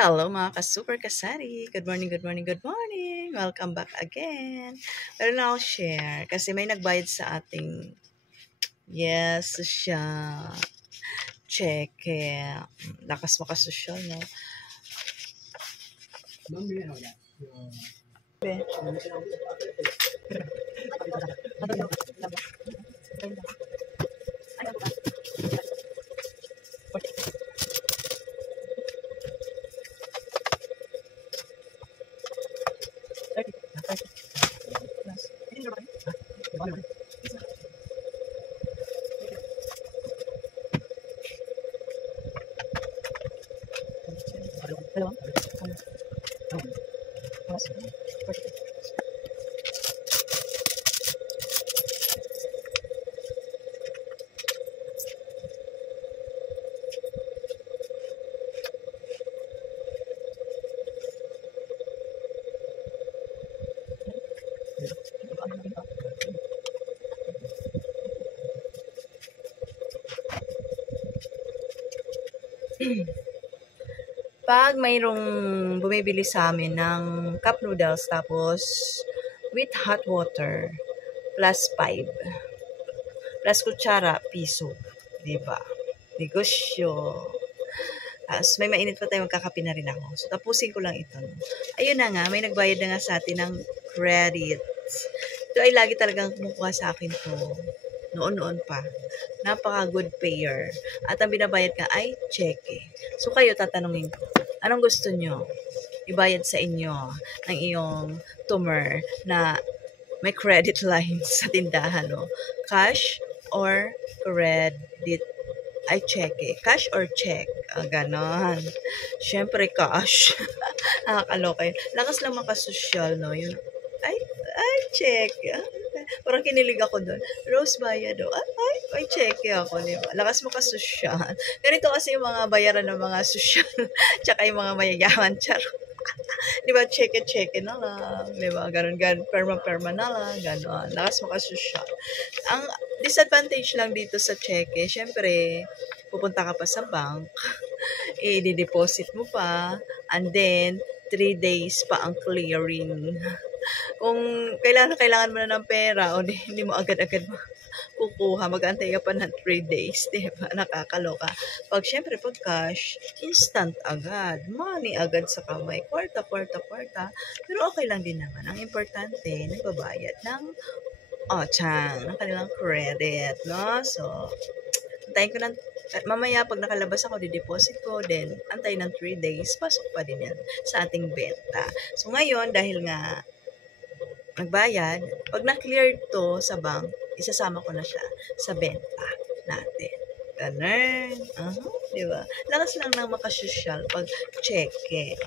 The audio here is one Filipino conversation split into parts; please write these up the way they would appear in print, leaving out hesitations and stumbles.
Hello mga ka-super kasari. Good morning, good morning, good morning. Welcome back again. Pero na ako share kasi may nagbayad sa ating siya. Check. Lakas makasosyal, no? Be. Pag mayroong bumibili sa amin ng cup noodles tapos with hot water plus 5 plus kutsara piso, diba? Negosyo. Tapos may mainit pa tayo, magkakape na rin ako. So tapusin ko lang ito. Ayun na nga, may nagbayad na nga sa atin ng credit. Ito ay lagi talagang kumukuha sa akin to. Noon-noon pa. Napaka-good payer. At ang binabayad ka ay cheque. So kayo, tatanungin ko, anong gusto nyo? Ibayad sa inyo ng iyong tumer na may credit line sa tindahan, no? Cash or credit? Ay, cheque. Cash or check? Ganon. Siyempre, cash. Nakakaloka yun. Lakas lang makasosyal, no? Yung, check. Parang kinilig ako doon. Rose bayad, oh. Ay, check ako, di ba? Lakas makasosyal. Ganito kasi yung mga bayaran ng mga sosyal. Tsaka yung mga mayayaman, charo. Di ba, check na lang. Di ba, ganun, perma na lang, ganun. Lakas makasosyal. Ang disadvantage lang dito sa cheque, syempre, pupunta ka pa sa bank, i-deposit mo pa, and then, 3 days pa ang clearing. Kung kailangan mo na ng pera, o hindi mo agad-agad kukuha, mag-antay ka pa ng 3 days, di ba? Nakakaloka. Syempre, pag cash, instant agad. Money agad sa kamay. Kwarta. Pero okay lang din naman. Ang importante, nagbabayad ng ng kanilang credit, no? So, antayin ko ng, mamaya pag nakalabas ako, di-deposit ko, then antay ng 3 days, pasok pa din yan sa ating benta. So, ngayon, dahil nga nagbayad, pag na-clear to sa bank, isasama ko na siya sa benta natin. Ganun. Di ba? Lakas lang ng makasosyal pag cheque.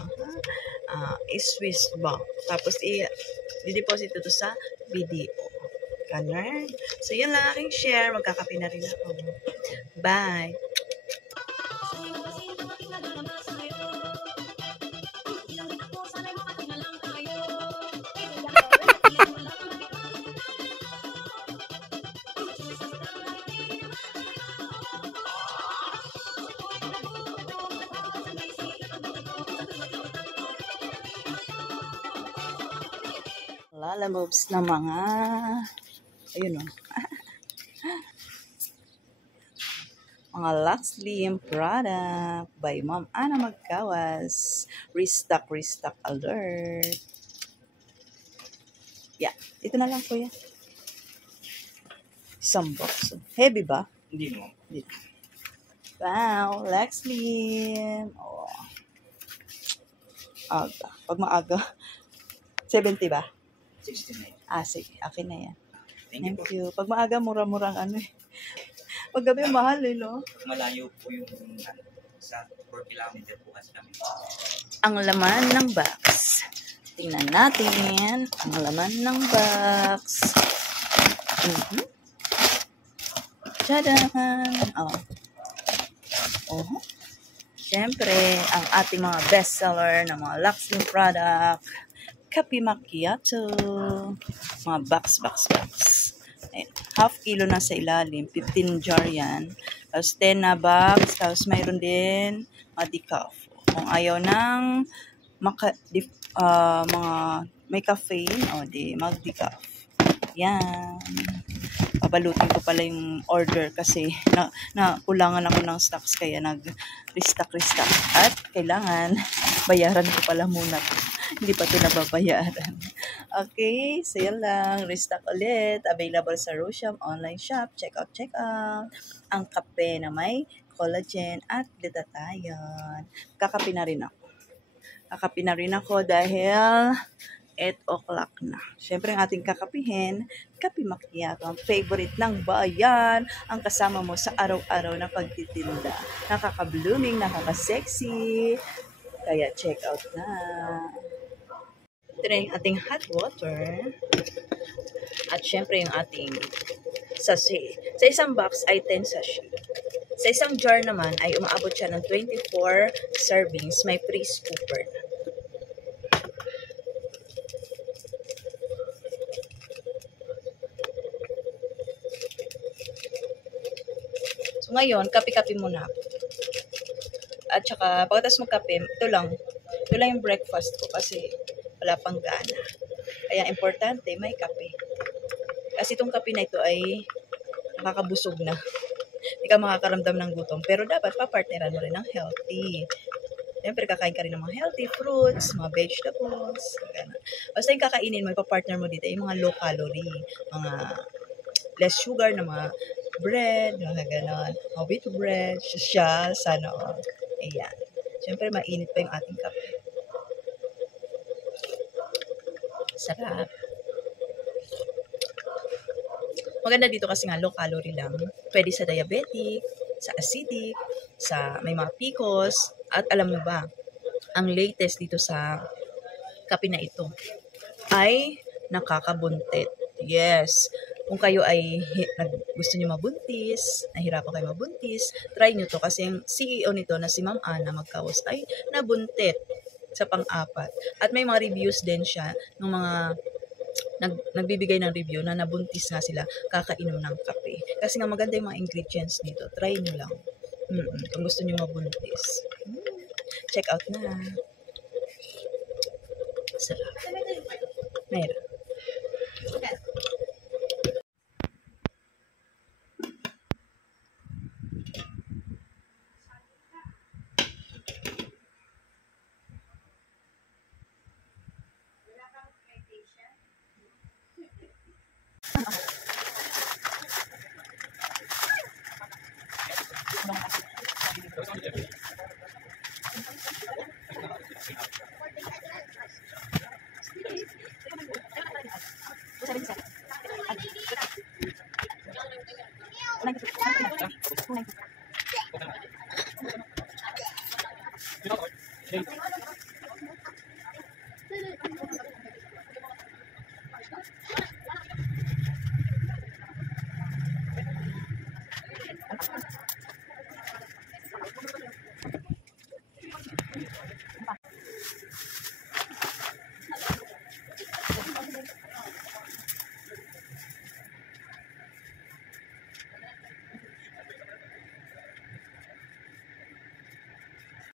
Swiss bank. Tapos, i-deposit ito sa BDO. Ganun. So, yun lang aking share. Magkakape na rin ako. Bye! Lalamobs na mga ayun o mga Lux Slim product by Ma'am Ana Magkawas. Restock alert. Ito na lang kuya. Isang box. Heavy ba? Hindi mo. Wow, Lux Slim. Aga. Pag maaga 70 ba? 69. Sige. Akin na yan. Thank you. Pag maaga, murang-murang Pag gabi, mahal no? Malayo po yung sa 4 kilometer po kasi kami. Ang laman ng box. Tingnan natin. Ang laman ng box. Tadaan! Siyempre, ang ating mga bestseller ng mga Lux Slim product. Kape Macchiato. Mga box. Ayan, half kilo na sa ilalim. 15 jar yan. Tapos 10 na box. Tapos mayroon din mga decaf. Kung ayaw ng mga may caffeine, di mag-decaf. Yan. Pabalutin ko pala yung order kasi kulangan ako ng stocks kaya nag-restock. At kailangan bayaran ko pala muna. Hindi pa ito nababayaran. Okay, so yan lang. Restock ulit. Available sa Rosham online shop. Check out. Ang kape na may collagen at glutathione. Kakape na rin ako dahil 8 o'clock na. Siyempre, ang ating kakapihin, kape macchiato, ang favorite ng bayan, ang kasama mo sa araw-araw na pagtitinda. Nakaka-blooming, nakaka-sexy. Kaya check out na. Ito na yung ating hot water. At siyempre, yung ating sachet. Sa isang box ay 10 sachet. Sa isang jar naman ay umaabot siya ng 24 servings. May pre-scooper na. So ngayon, kape-kape muna ako. At saka, pagkatapos magkape, ito lang yung breakfast ko kasi wala pang gana. Kaya importante, may kape. Kasi itong kape na ito ay nakakabusog na. Hindi ka makakaramdam ng gutom. Pero dapat papartneran mo rin ng healthy. Siyempre, kakain ka rin ng mga healthy fruits, mga vegetables, gano'n. Basta yung kakainin mo, ipapartner mo dito, yung mga low calorie, mga less sugar na mga bread, mga gano'n. Mga wheat bread, social, sana all. Ayan. Siyempre, mainit pa yung ating kape. Sarap. Maganda dito kasi nga low calorie lang. Pwede sa diabetic, sa acidic, sa may mga PCOS, at alam mo ba, ang latest dito sa kape na ito ay nakakabuntit. Yes. Kung kayo ay gusto niyo mabuntis, nahirapan kayo mabuntis, try niyo to kasi yung CEO nito na si Ma'am Ana Magkawas ay nabuntit sa pang-apat. At may mga reviews din siya ng mga nagbibigay ng review na nabuntis nga sila kakainom ng kape. Kasi nga maganda yung mga ingredients dito. Try nyo lang. Kung gusto nyo mabuntis. Check out na. Sarap. Meron.